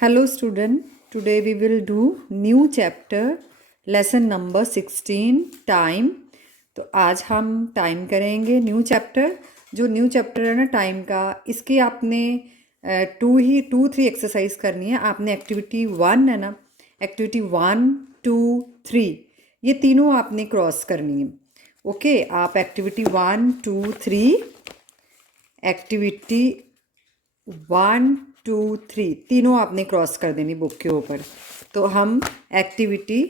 Hello student, today we will do new chapter lesson number 16 time। तो आज हम time करेंगे न्यू चैप्टर। जो न्यू चैप्टर है ना टाइम का, इसकी आपने टू थ्री एक्सरसाइज करनी है। आपने एक्टिविटी 1 है ना, एक्टिविटी 1 2 3 ये तीनों आपने क्रॉस करनी है। ओके, आप एक्टिविटी 1 2 3 एक्टिविटी 1 2 3 तीनों आपने क्रॉस कर देनी बुक के ऊपर। तो हम एक्टिविटी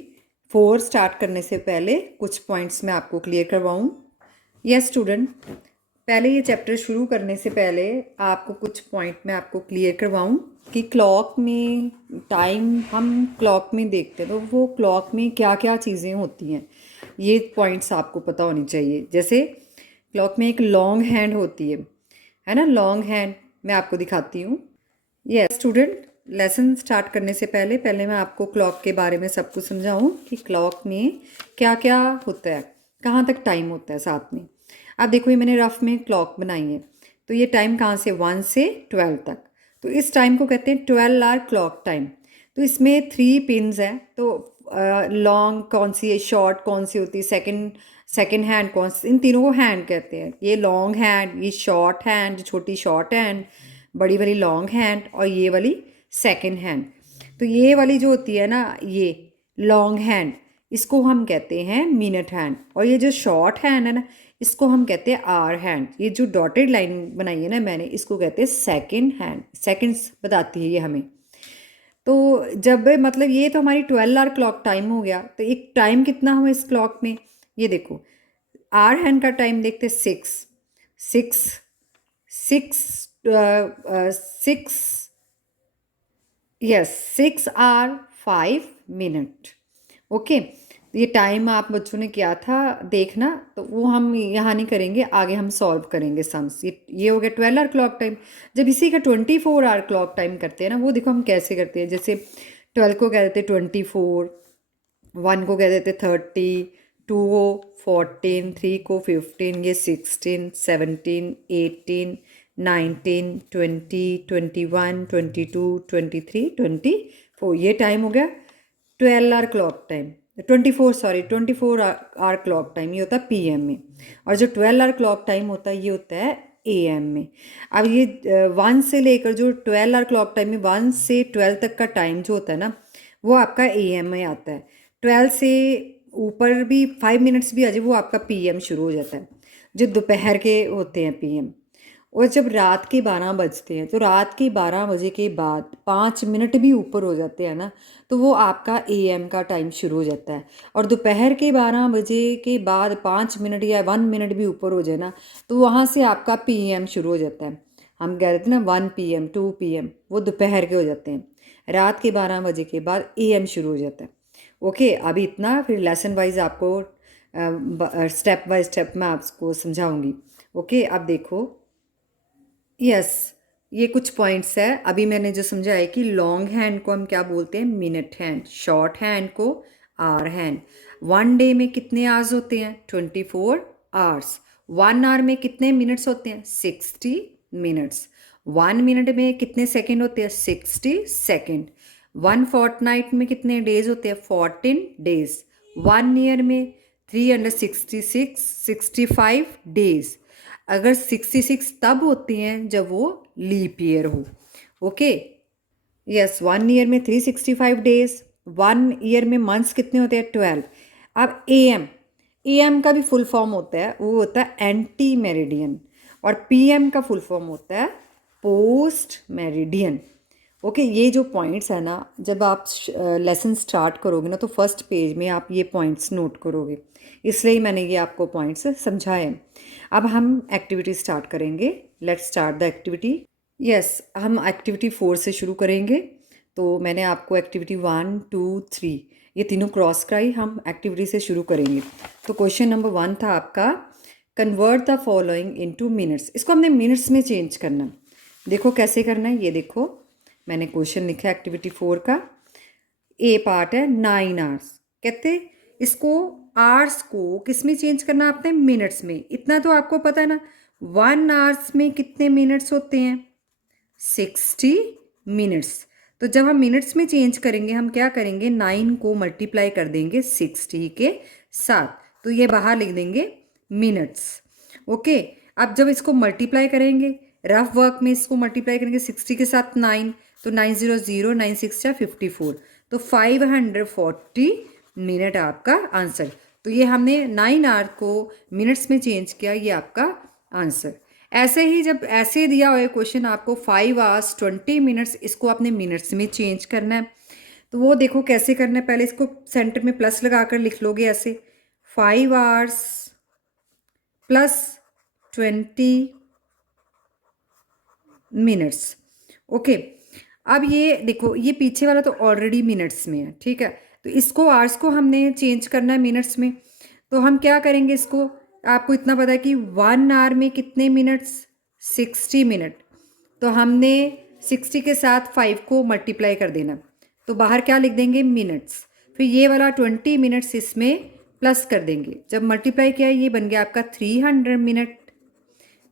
4 स्टार्ट करने से पहले कुछ पॉइंट्स मैं आपको क्लियर करवाऊँ। यस स्टूडेंट, पहले ये चैप्टर शुरू करने से पहले आपको कुछ पॉइंट मैं आपको क्लियर करवाऊँ कि क्लॉक में टाइम हम क्लॉक में देखते हैं तो वो क्लॉक में क्या क्या चीज़ें होती हैं, ये पॉइंट्स आपको पता होनी चाहिए। जैसे क्लॉक में एक लॉन्ग हैंड होती है ना, लॉन्ग हैंड मैं आपको दिखाती हूँ। यस स्टूडेंट, लेसन स्टार्ट करने से पहले मैं आपको क्लॉक के बारे में सब कुछ समझाऊँ कि क्लॉक में क्या क्या होता है, कहाँ तक टाइम होता है साथ में। आप देखो, ये मैंने रफ में क्लॉक बनाई है। तो ये टाइम कहाँ से 1 से 12 तक, तो इस टाइम को कहते हैं 12 आवर क्लॉक टाइम। तो इसमें 3 पिन्स हैं। तो लॉन्ग कौन सी है, शॉर्ट कौन सी होती है, सेकंड हैंड कौन सी, इन तीनों को हैंड कहते हैं। ये लॉन्ग हैंड, ये शॉर्ट हैंड, छोटी शॉर्ट हैंड, बड़ी वाली लॉन्ग हैंड, और ये वाली सेकंड हैंड। तो ये वाली जो होती है ना, ये लॉन्ग हैंड, इसको हम कहते हैं मिनट हैंड। और ये जो शॉर्ट हैंड है ना, इसको हम कहते हैं आवर हैंड। ये जो डॉटेड लाइन बनाई है ना मैंने, इसको कहते हैं सेकंड हैंड। सेकंड्स बताती है ये हमें। तो जब मतलब ये तो हमारी 12 आवर क्लॉक टाइम हो गया। तो एक टाइम कितना हुआ इस क्लॉक में, ये देखो आवर हैंड का टाइम देखते 6 6 आवर 5 मिनट। ओके, ये टाइम आप बच्चों ने किया था देखना, तो वो हम यहाँ नहीं करेंगे, आगे हम सॉल्व करेंगे सम्स। ये हो गया 12 आवर क्लॉक टाइम। जब इसी का 24 आवर क्लॉक टाइम करते हैं ना, वो देखो हम कैसे करते हैं। जैसे 12 को कह देते 24, 1 को कह देते 30, 2 को 14, 3 को 15, ये 16, 17, 18, 19, 20, 21, 22, 23, 24। ये टाइम हो गया 12 hour clock time. 24 hour clock time ये होता है PM में। और जो 12 आवर क्लॉक टाइम होता है ये होता है AM में। अब ये 1 से लेकर जो 12 आवर क्लॉक टाइम में 1 से 12 तक का टाइम जो होता है ना, वो आपका AM में आता है। 12 से ऊपर भी 5 मिनट्स भी आ जाए, वो आपका PM शुरू हो जाता है, जो दोपहर के होते हैं PM। और जब रात के 12 बजते हैं, तो रात के 12 बजे के बाद 5 मिनट भी ऊपर हो जाते हैं ना, तो वो आपका AM का टाइम शुरू हो जाता है। और दोपहर के 12 बजे के बाद 5 मिनट या 1 मिनट भी ऊपर हो जाए ना, तो वहाँ से आपका PM शुरू हो जाता है। हम कह रहे थे ना 1 PM 2 PM, वो दोपहर के हो जाते हैं। रात के 12 बजे के बाद AM शुरू हो जाता है। ओके, अभी इतना, फिर लेसन वाइज आपको स्टेप बाय स्टेप मैं आपको समझाऊंगी। ओके, अब देखो। यस, ये कुछ पॉइंट्स है अभी मैंने जो समझा है कि लॉन्ग हैंड को हम क्या बोलते हैं, मिनट हैंड। शॉर्ट हैंड को आवर हैंड। 1 डे में कितने आवर्स होते हैं, 24 आवर्स। 1 आवर में कितने मिनट्स होते हैं, 60 मिनट्स। 1 मिनट में कितने सेकंड होते हैं, 60 सेकंड। 1 फोर्टनाइट में कितने डेज होते हैं, 14 डेज। 1 ईयर में 365 डेज। अगर 66 तब होते हैं जब वो लीप ईयर हो। ओके, यस, 1 ईयर में 365 डेज। 1 ईयर में मंथ्स कितने होते हैं, 12। अब AM का भी फुल फॉर्म होता है, वो होता है एंटी मेरिडियन। और PM का फुल फॉर्म होता है पोस्ट मेरिडियन। ओके, ये जो पॉइंट्स है ना, जब आप लेसन स्टार्ट करोगे ना, तो फर्स्ट पेज में आप ये पॉइंट्स नोट करोगे, इसलिए मैंने ये आपको पॉइंट्स समझाए। अब हम एक्टिविटी स्टार्ट करेंगे। Let's start the activity. Yes, हम एक्टिविटी 4 से शुरू करेंगे। तो मैंने आपको एक्टिविटी 1 2 3 ये तीनों क्रॉस कराई, हम एक्टिविटी से शुरू करेंगे। तो क्वेश्चन नंबर 1 था आपका, convert the following into minutes. इसको हमने मिनट्स में चेंज करना है। देखो कैसे करना है, ये देखो मैंने क्वेश्चन लिखा है एक्टिविटी 4 का। ए पार्ट है 9 आवर्स, कहते इसको आवर्स को किस में चेंज करना आपने, मिनट्स में। इतना तो आपको पता है ना, 1 आवर्स में कितने मिनट्स होते हैं, 60 मिनट्स। तो जब हम मिनट्स में चेंज करेंगे, हम क्या करेंगे, 9 को मल्टीप्लाई कर देंगे 60 के साथ, तो ये बाहर लिख देंगे मिनट्स। ओके, अब जब इसको मल्टीप्लाई करेंगे, रफ वर्क में इसको मल्टीप्लाई करेंगे 60 के साथ 9, तो 900, 9 6 54, तो 540 मिनट आपका आंसर। तो ये हमने 9 आवर को मिनट्स में चेंज किया, ये आपका आंसर। ऐसे ही जब ऐसे दिया हुआ क्वेश्चन आपको 5 आवर्स 20 मिनट्स, इसको आपने मिनट्स में चेंज करना है, तो वो देखो कैसे करना है। पहले इसको सेंटर में प्लस लगाकर लिख लोगे ऐसे, 5 आवर्स प्लस 20 मिनट्स। ओके, अब ये देखो, ये पीछे वाला तो ऑलरेडी मिनट्स में है, ठीक है, तो इसको आवर्स को हमने चेंज करना है मिनट्स में। तो हम क्या करेंगे, इसको आपको इतना पता है कि 1 आवर में कितने मिनट्स, 60 मिनट, तो हमने 60 के साथ 5 को मल्टीप्लाई कर देना, तो बाहर क्या लिख देंगे, मिनट्स। फिर ये वाला 20 मिनट्स इसमें प्लस कर देंगे, जब मल्टीप्लाई किया ये बन गया आपका 300 मिनट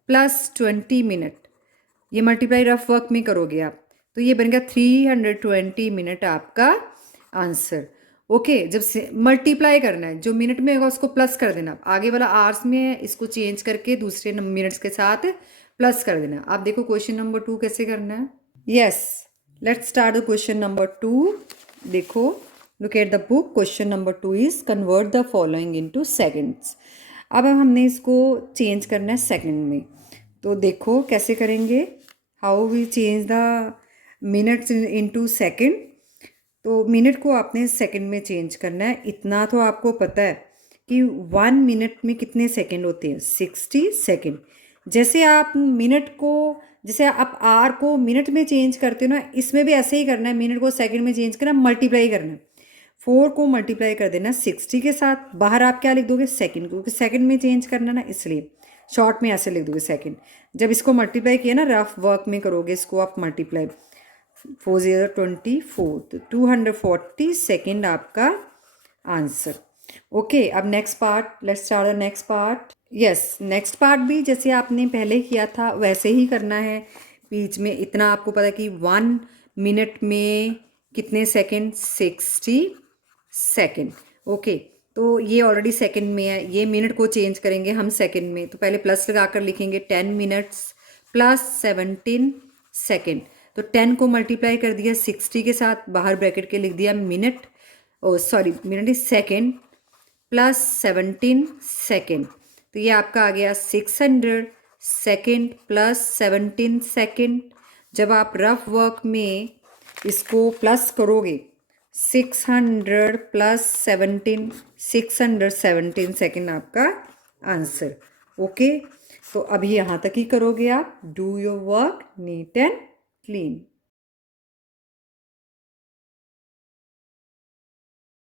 प्लस 20 मिनट, ये मल्टीप्लाई रफ वर्क में करोगे आप, तो ये बन गया 320 मिनट आपका आंसर। ओके, जब से मल्टीप्लाई करना है, जो मिनट में होगा उसको प्लस कर देना, आगे वाला आवर्स में है इसको चेंज करके दूसरे मिनट्स के साथ प्लस कर देना। आप देखो क्वेश्चन नंबर 2 कैसे करना है। Yes, let's start the question number 2। देखो, look at the book. Question number 2 is convert the following into seconds. अब हमने इसको चेंज करना है सेकंड में, तो देखो कैसे करेंगे, how we change the minutes into second. तो मिनट को आपने सेकंड में चेंज करना है। इतना तो आपको पता है कि 1 मिनट में कितने सेकंड होते हैं, 60 सेकंड। जैसे आप मिनट को, जैसे आप आर को मिनट में चेंज करते हो ना, इसमें भी ऐसे ही करना है, मिनट को सेकंड में चेंज करना, मल्टीप्लाई करना है, 4 को मल्टीप्लाई कर देना 60 के साथ, बाहर आप क्या लिख दोगे, सेकंड, क्योंकि सेकंड में चेंज करना ना, इसलिए शॉर्ट में ऐसे लिख दोगे सेकंड। जब इसको मल्टीप्लाई किया ना, रफ वर्क में करोगे इसको आप मल्टीप्लाई, 4 0 24, तो 240 सेकेंड आपका आंसर। ओके, अब next part, let's start the next part. Yes, next part भी जैसे आपने पहले किया था वैसे ही करना है। बीच में इतना आपको पता है कि 1 मिनट में कितने सेकेंड, 60 सेकेंड। ओके, तो ये ऑलरेडी सेकंड में है, ये मिनट को चेंज करेंगे हम सेकंड में, तो पहले प्लस लगाकर लिखेंगे 10 मिनट्स प्लस 17 सेकेंड, तो 10 को मल्टीप्लाई कर दिया 60 के साथ, बाहर ब्रैकेट के लिख दिया minute, oh sorry minute is second, plus 17 second, तो ये आपका आ गया 600 सेकेंड प्लस 17 सेकेंड। जब आप रफ वर्क में इसको प्लस करोगे, 600 प्लस 17, 617 सेकेंड आपका आंसर। ओके, तो अभी यहाँ तक ही करोगे आप। Do your work neat and clean.